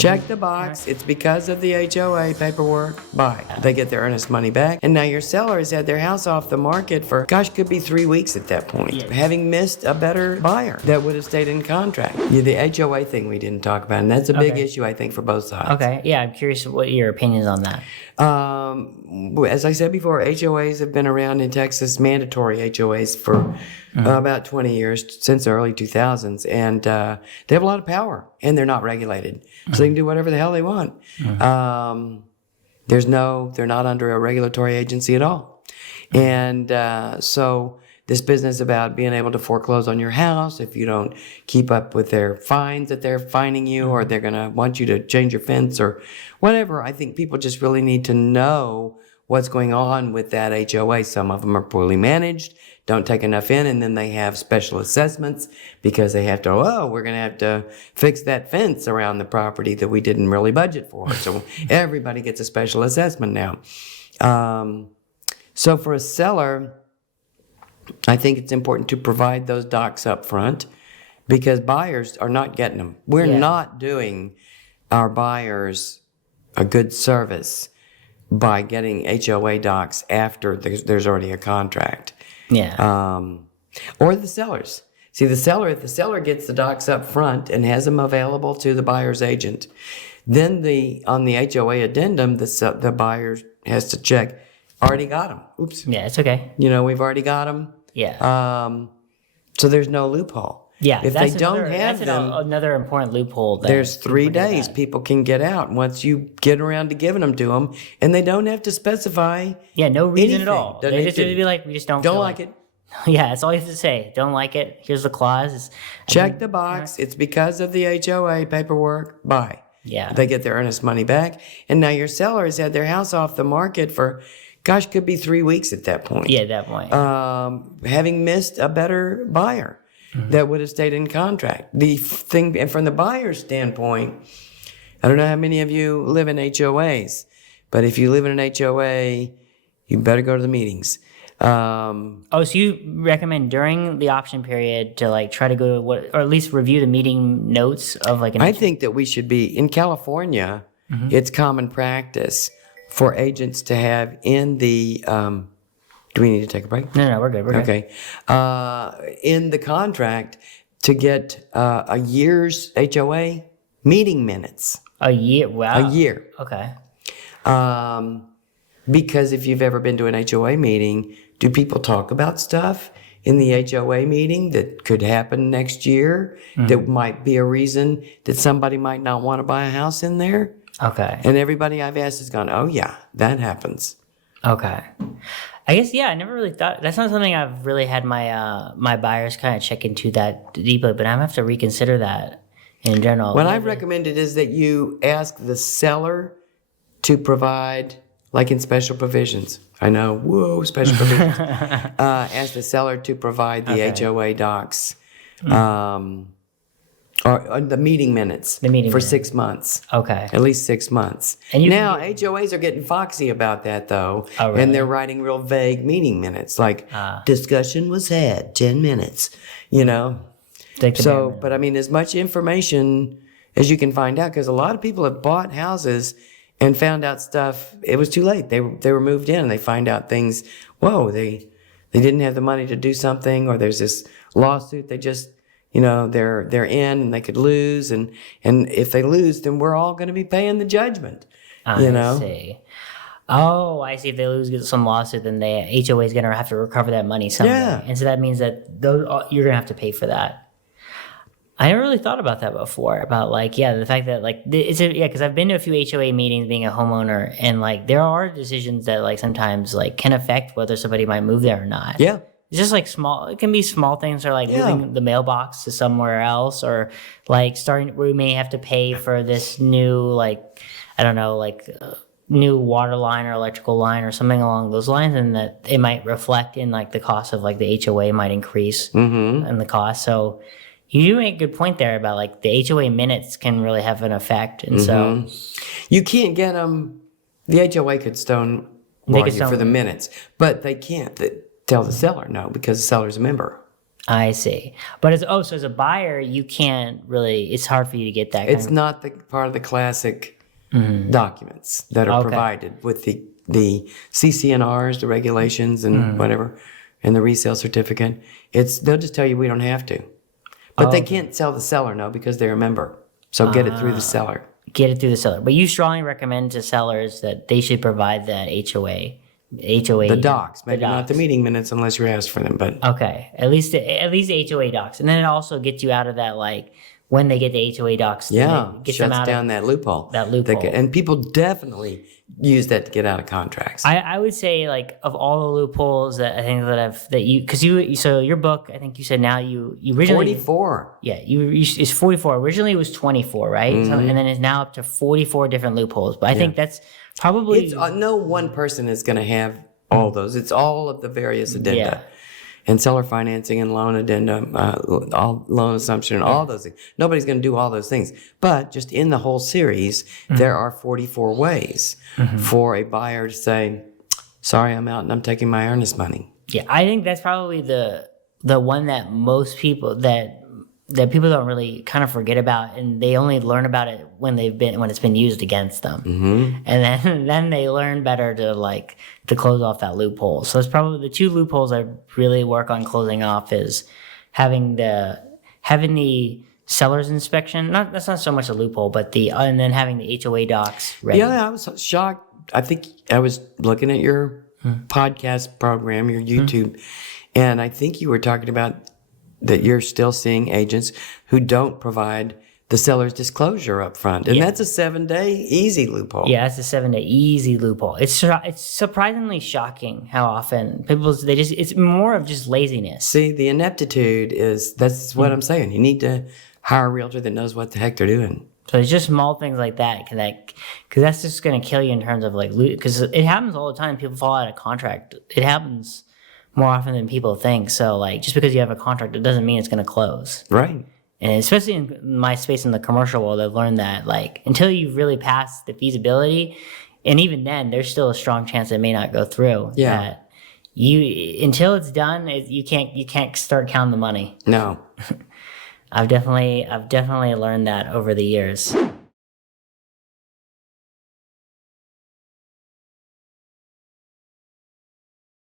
Check the box. It's because of the HOA paperwork. Buy. They get their earnest money back. And now your seller has had their house off the market for, could be 3 weeks at that point. Yeah. Having missed a better buyer that would have stayed in contract. Yeah, the HOA thing we didn't talk about, and that's a big issue, I think, for both sides. Okay. Yeah, I'm curious what your opinions on that. As I said before, HOAs have been around in Texas, mandatory HOAs for about 20 years, since the early 2000s. And they have a lot of power, and they're not regulated. So they can do whatever the hell they want. They're not under a regulatory agency at all. And so this business about being able to foreclose on your house if you don't keep up with their fines that they're fining you, or they're going to want you to change your fence or whatever, I think people just really need to know what's going on with that HOA. Some of them are poorly managed, don't take enough in, and then they have special assessments because they have to, we're going to have to fix that fence around the property that we didn't really budget for. So everybody gets a special assessment now. So for a seller, I think it's important to provide those docs up front because buyers are not getting them. We're not doing our buyers a good service by getting HOA docs after there's already a contract. Yeah. Or the sellers. See, if the seller gets the docs up front and has them available to the buyer's agent, then on the HOA addendum, the buyer has to check, already got them. Oops. Yeah, it's okay. We've already got them. Yeah. So there's no loophole. Yeah. If they don't have them, another important loophole. There's 3 days people can get out once you get around to giving them to them, and they don't have to specify. Yeah, no reason anything. at all. They just be like, we just don't like it. Yeah, that's all you have to say. Don't like it. Here's the clause. Check the box. It's because of the HOA paperwork. Buy. Yeah. They get their earnest money back, and now your seller has had their house off the market for, could be 3 weeks at that point. Yeah, at that point. Having missed a better buyer that would have stayed in contract. The thing, and from the buyer's standpoint, I don't know how many of you live in HOAs, but if you live in an HOA, you better go to the meetings. So you recommend during the option period to try to go or at least review the meeting notes of an I think that we should be, in California, it's common practice for agents to have in the, do we need to take a break? No, we're good. We're good. Okay. In the contract to get a year's HOA meeting minutes. A year? Wow. A year. Okay. Because if you've ever been to an HOA meeting, do people talk about stuff in the HOA meeting that could happen next year that might be a reason that somebody might not want to buy a house in there? Okay. And everybody I've asked has gone, oh yeah, that happens. Okay. I guess, I never really thought, that's not something I've really had my my buyers kind of check into that deeply, but I'm going to have to reconsider that in general. What I've recommended is that you ask the seller to provide, like in special provisions. I know, whoa, special provisions. Ask the seller to provide the HOA docs. Or the meeting minutes for 6 months. Okay. At least 6 months. And now, HOAs are getting foxy about that, though. Oh, really? And they're writing real vague meeting minutes, like, discussion was had, 10 minutes, So, but I mean, as much information as you can find out, because a lot of people have bought houses and found out stuff, it was too late. They were moved in, and they find out things, they didn't have the money to do something, or there's this lawsuit they just... they're in and they could lose, and if they lose, then we're all going to be paying the judgment. I see. Oh, I see. If they lose some lawsuit, then the HOA is going to have to recover that money someday. Yeah. And so that means that you're going to have to pay for that. I never really thought about that before, about the fact that because I've been to a few HOA meetings being a homeowner, and there are decisions that sometimes can affect whether somebody might move there or not. Yeah. It's just small. It can be small things, or moving the mailbox to somewhere else, or starting. We may have to pay for this new new water line or electrical line or something along those lines, and that it might reflect in the cost of the HOA might increase in the cost. So you do make a good point there about the HOA minutes can really have an effect, and so you can't get them. The HOA could stonewall you for the minutes, but they can't. Tell the seller no, because the seller's a member. I see. But so as a buyer, you can't really. It's hard for you to get that. It's not the part of the classic documents that are provided with the CCNRs, the regulations, and whatever, and the resale certificate. They'll just tell you we don't have to, but they can't tell the seller no because they're a member. So get it through the seller. Get it through the seller. But you strongly recommend to sellers that they should provide that HOA. The docs, maybe not the meeting minutes unless you're asked for them, but okay, at least the HOA docs, and then it also gets you out of that like when they get the HOA docs, it shuts down that loophole. And people definitely use that to get out of contracts. I would say like of all the loopholes that I think so your book, I think you said now you originally 44. Yeah, it's 44. Originally it was 24, right? So, and then it's now up to 44 different loopholes. But I think that's probably no one person is going to have all those. It's all of the various addenda. And seller financing and loan addendum, all loan assumption, and all those things. Nobody's going to do all those things. But just in the whole series, there are 44 ways for a buyer to say, sorry, I'm out and I'm taking my earnest money. Yeah, I think that's probably the one that most people that people don't really kind of forget about, and they only learn about it when it's been used against them, and then they learn better to close off that loophole. So it's probably the two loopholes I really work on closing off is having the seller's inspection. That's not so much a loophole, but and then having the HOA docs ready. Yeah, I was shocked. I think I was looking at your podcast program, your YouTube, and I think you were talking about that you're still seeing agents who don't provide the seller's disclosure up front. And that's a 7-day easy loophole. Yeah, that's a 7-day easy loophole. It's surprisingly shocking how often it's more of just laziness. See, the ineptitude that's what I'm saying. You need to hire a realtor that knows what the heck they're doing. So it's just small things like that, because that's just going to kill you in terms of because it happens all the time. People fall out of contract. It happens more often than people think. So just because you have a contract, it doesn't mean it's going to close. Right. And especially in my space in the commercial world, I've learned that until you really pass the feasibility, and even then, there's still a strong chance it may not go through. Yeah. Until it's done, you can't start counting the money. No. I've definitely learned that over the years.